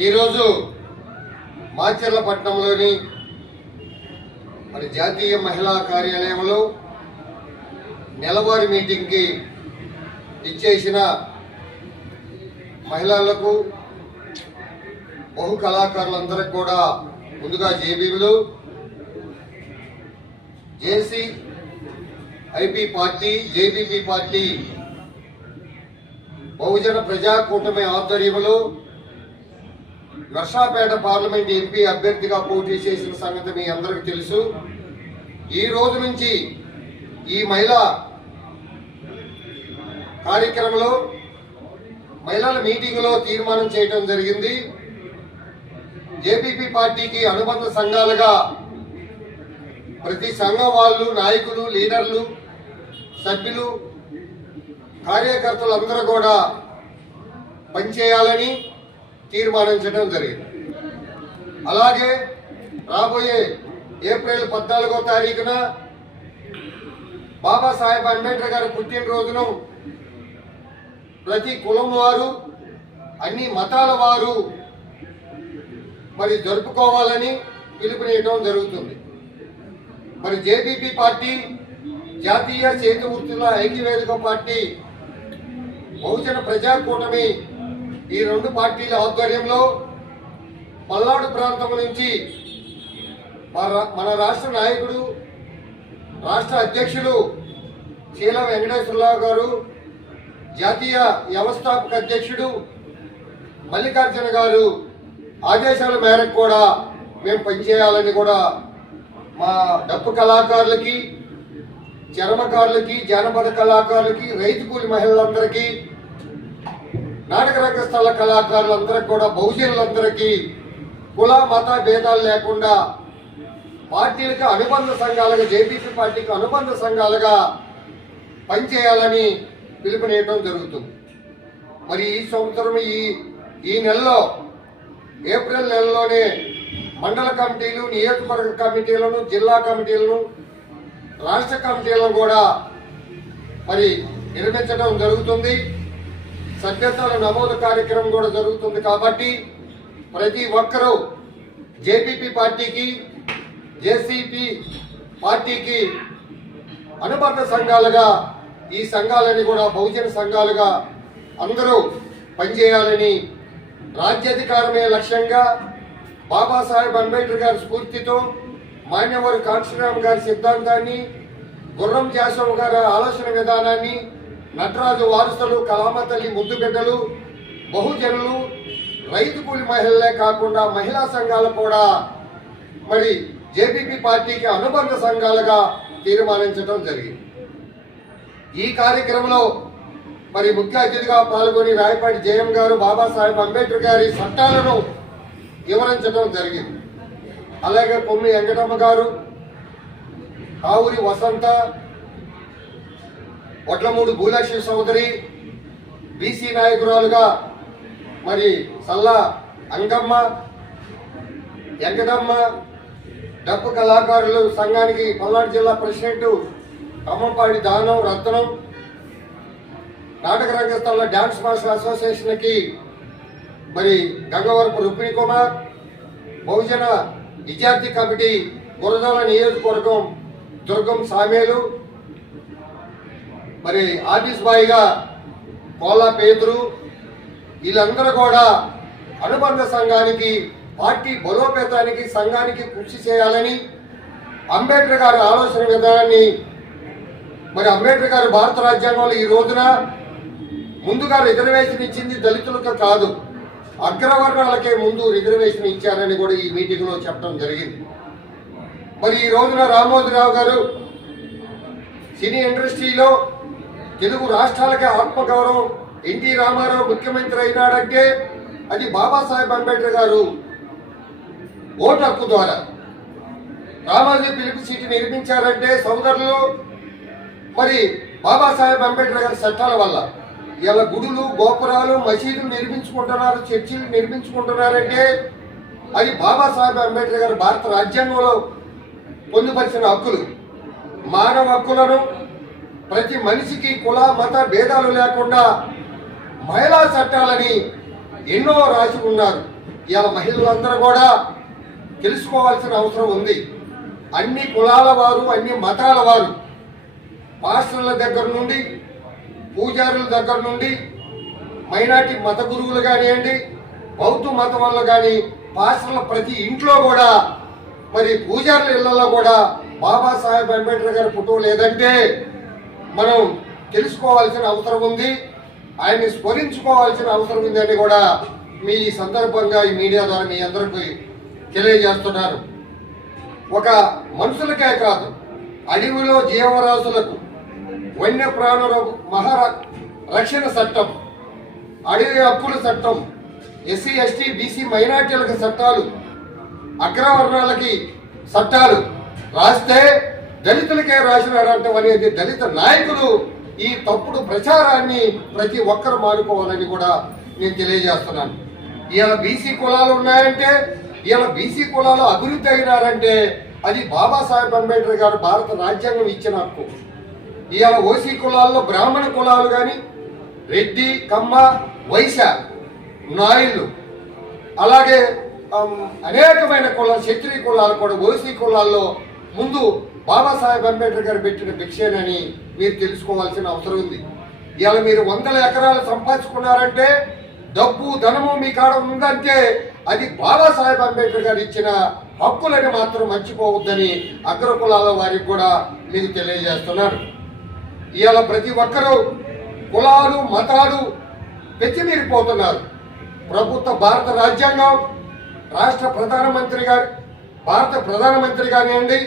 ఈరోజు మాచర్లపట్నంలోని జాతీయ మహిళా కార్యాలయంలో నెలవారీ మీటింగ్కి ఇచ్చేసిన మహిళలకు బహు కళాకారులందరికీ కూడా ముందుగా జేబీలు జేసీ ఐపీ పార్టీ జేబీపీ పార్టీ బహుజన ప్రజా కూటమి ఆధ్వర్యంలో నర్సాపేట పార్లమెంట్ ఎంపీ అభ్యర్థిగా పోటీ చేసిన సంగతి మీ అందరికీ తెలుసు. ఈ రోజు నుంచి ఈ మహిళా కార్యక్రమంలో మహిళల మీటింగ్లో తీర్మానం చేయడం జరిగింది. జేపీపీ పార్టీకి అనుబంధ సంఘాలుగా ప్రతి సంఘం వాళ్ళు, నాయకులు, లీడర్లు, సభ్యులు, కార్యకర్తలు అందరూ కూడా పనిచేయాలని తీర్మానించడం జరిగింది. అలాగే రాబోయే ఏప్రిల్ 14వ తారీఖున బాబాసాహెబ్ అంబేద్కర్ గారి పుట్టినరోజును ప్రతి కులం వారు, అన్ని మతాల వారు జరుపుకోవాలని పిలుపునియడం జరుగుతుంది. జేపీపీ పార్టీ, జాతీయ చేతి వృత్తుల ఐక్యవేదిక పార్టీ, బహుజన ప్రజా కూటమి ఈ రెండు పార్టీల ఆధ్వర్యంలో పల్నాడు ప్రాంతం నుంచి మన రాష్ట్ర నాయకుడు, రాష్ట్ర అధ్యక్షులు చీల వెంకటేశ్వరరావు గారు, జాతీయ వ్యవస్థాపక అధ్యక్షుడు మల్లికార్జున గారు ఆదేశాల మేరకు కూడా మేము పనిచేయాలని కూడా మా డప్పు కళాకారులకి, చర్మకారులకి, జానపద కళాకారులకి, రైతు కూలి మహిళలందరికీ, నాటక రంగస్థల కళాకారులందరికీ కూడా, బహుజనులందరికీ కుల మత భేదాలు లేకుండా పార్టీలకు అనుబంధ సంఘాలుగా, జేపీపీ పార్టీకి అనుబంధ సంఘాలుగా పనిచేయాలని పిలుపునియడం జరుగుతుంది. ఈ సంవత్సరం ఈ నెలలో ఏప్రిల్ నెలలోనే మండల కమిటీలు, నియోజకవర్గ కమిటీలను, జిల్లా కమిటీలను, రాష్ట్ర కమిటీలను కూడా నిర్మించడం జరుగుతుంది. సభ్యత్వాల నమోదు కార్యక్రమం కూడా జరుగుతుంది. కాబట్టి ప్రతి ఒక్కరూ జేపీపీ పార్టీకి, జేసీపీ పార్టీకి అనుబంధ సంఘాలుగా, ఈ సంఘాలని కూడా బహుజన సంఘాలుగా అందరూ పనిచేయాలని, రాజ్యాధికారమే లక్ష్యంగా బాబాసాహెబ్ అంబేద్కర్ గారి స్ఫూర్తితో, మాన్యవరు కాంశీరామ్ గారి సిద్ధాంతాన్ని, గుర్రం జాషవ్ గారి ఆలోచన విధానాన్ని, నటరాజు వారసులు, కలామ తల్లి ముద్దు బిడ్డలు, బహుజనులు, రైతు కూలి మహిళలే కాకుండా మహిళా సంఘాలు కూడా జేపీపీ పార్టీకి అనుబంధ సంఘాలుగా తీర్మానించడం జరిగింది. ఈ కార్యక్రమంలో ముఖ్య అతిథిగా పాల్గొని రాయపాటి జయం గారు బాబాసాహెబ్ అంబేద్కర్ గారి చట్టాలను వివరించడం జరిగింది. అలాగే కొమ్మి వెంకటమ్మ గారు, కావురి వసంత, వడ్లమూడు భూలక్ష్మి సోదరి, బీసీ నాయకురాలుగా సల్లా అంగమ్మ, వెంకటమ్మ, డప్పు కళాకారులు సంఘానికి పల్నాడు జిల్లా ప్రెసిడెంట్ ఖమ్మంపాడి దానం రత్నం, నాటక రంగస్థల డ్యాన్స్ మాస్టర్ అసోసియేషన్కి గంగవరపు రుక్మిణి కుమార్, బహుజన విద్యార్థి కమిటీ గురజాల నియోజకవర్గం దుర్గం సామేలు, ఆఫీస్ బాయ్గా కోలా పేతురు, వీళ్ళందరూ కూడా అనుబంధ సంఘానికి, పార్టీ బలోపేతానికి, సంఘానికి కృషి చేయాలని, అంబేద్కర్ గారి ఆలోచన విధానాన్ని అంబేద్కర్ గారు భారత రాజ్యాంగంలో ఈ రోజున ముందుగా రిజర్వేషన్ ఇచ్చింది దళితులకు కాదు, అగ్రవర్ణాలకే ముందు రిజర్వేషన్ ఇచ్చారని కూడా ఈ మీటింగ్లో చెప్పడం జరిగింది. ఈ రోజున రామోజీరావు గారు సినీ ఇండస్ట్రీలో తెలుగు రాష్ట్రాలకే ఆత్మగౌరవం, ఎన్టీ రామారావు ముఖ్యమంత్రి అయినాడంటే అది బాబాసాహెబ్ అంబేద్కర్ గారు ఓటు హక్కు ద్వారా. రామాజీ పిలుపు సీటు నిర్మించారంటే సోదరులు బాబాసాహెబ్ అంబేద్కర్ గారి చట్టాల వల్ల. ఇలా గుడులు, గోపురాలు, మసీదులు నిర్మించుకుంటున్నారు, చర్చిలు నిర్మించుకుంటున్నారంటే అది బాబాసాహెబ్ అంబేద్కర్ గారు భారత రాజ్యాంగంలో పొందుపరిచిన హక్కులు. మానవ హక్కులను ప్రతి మనిషికి కుల మత భేదాలు లేకుండా మహిళా చట్టాలని ఎన్నో రాసి ఉన్నారు. ఇవాళ మహిళలందరూ కూడా తెలుసుకోవాల్సిన అవసరం ఉంది. అన్ని కులాల వారు, అన్ని మతాల వారు, పాస్టర్ల దగ్గర నుండి, పూజారుల దగ్గర నుండి, మైనార్టీ మత గురువులు కానివ్వండి, బౌద్ధ మతం వల్ల కానీ పాస్టర్ల ప్రతి ఇంట్లో కూడా, మరి పూజారుల ఇళ్లలో కూడా బాబాసాహెబ్ అంబేద్కర్ గారి ఫోటో లేదంటే మనం తెలుసుకోవాల్సిన అవసరం ఉంది, ఆయన్ని స్మరించుకోవాల్సిన అవసరం ఉంది అని కూడా మీ సందర్భంగా ఈ మీడియా ద్వారా మీ అందరికీ తెలియజేస్తున్నారు. ఒక మనుషులకే కాదు, అడవిలో జీవరాశులకు, వన్యప్రాణుల రక్షణ చట్టం, అడవి హక్కుల చట్టం, ఎస్సీ ఎస్టీ బీసీ మైనార్టీలకు చట్టాలు, అగ్రవర్ణాలకి చట్టాలు రాస్తే దళితులకే రాసినాడంటే అనేది దళిత నాయకులు ఈ తప్పుడు ప్రచారాన్ని ప్రతి ఒక్కరు మానుకోవాలని కూడా నేను తెలియజేస్తున్నాను. ఇవాళ బీసీ కులాలు ఉన్నాయంటే, ఇవాళ బీసీ కులాలు అభివృద్ధి అయినారంటే అది బాబాసాహెబ్ అంబేద్కర్ గారు భారత రాజ్యాంగం ఇచ్చిన హక్కు. ఇవాళ ఓసీ కులాల్లో బ్రాహ్మణ కులాలు కానీ, రెడ్డి, కమ్మ, వైశ్య, నాయుళ్ళు, అలాగే అనేకమైన కులాలు, క్షత్రియ కులాలు కూడా ఓసీ కులాల్లో ముందు బాబాసాహెబ్ అంబేద్కర్ గారు పెట్టిన భిక్షేనని మీరు తెలుసుకోవాల్సిన అవసరం ఉంది. ఇవాళ మీరు 100 ఎకరాలు సంపాదించుకున్నారంటే, డబ్బు ధనము మీ కాడ ఉందంటే అది బాబాసాహెబ్ అంబేద్కర్ గారు ఇచ్చిన హక్కులని మాత్రం మర్చిపోవద్దని అగ్ర కులాల వారికి కూడా మీకు తెలియజేస్తున్నారు. ఇవాళ ప్రతి ఒక్కరూ కులాలు మతాలు పెచ్చిమీరిపోతున్నారు. భారత రాజ్యాంగం, భారత ప్రధానమంత్రి కానివ్వండి,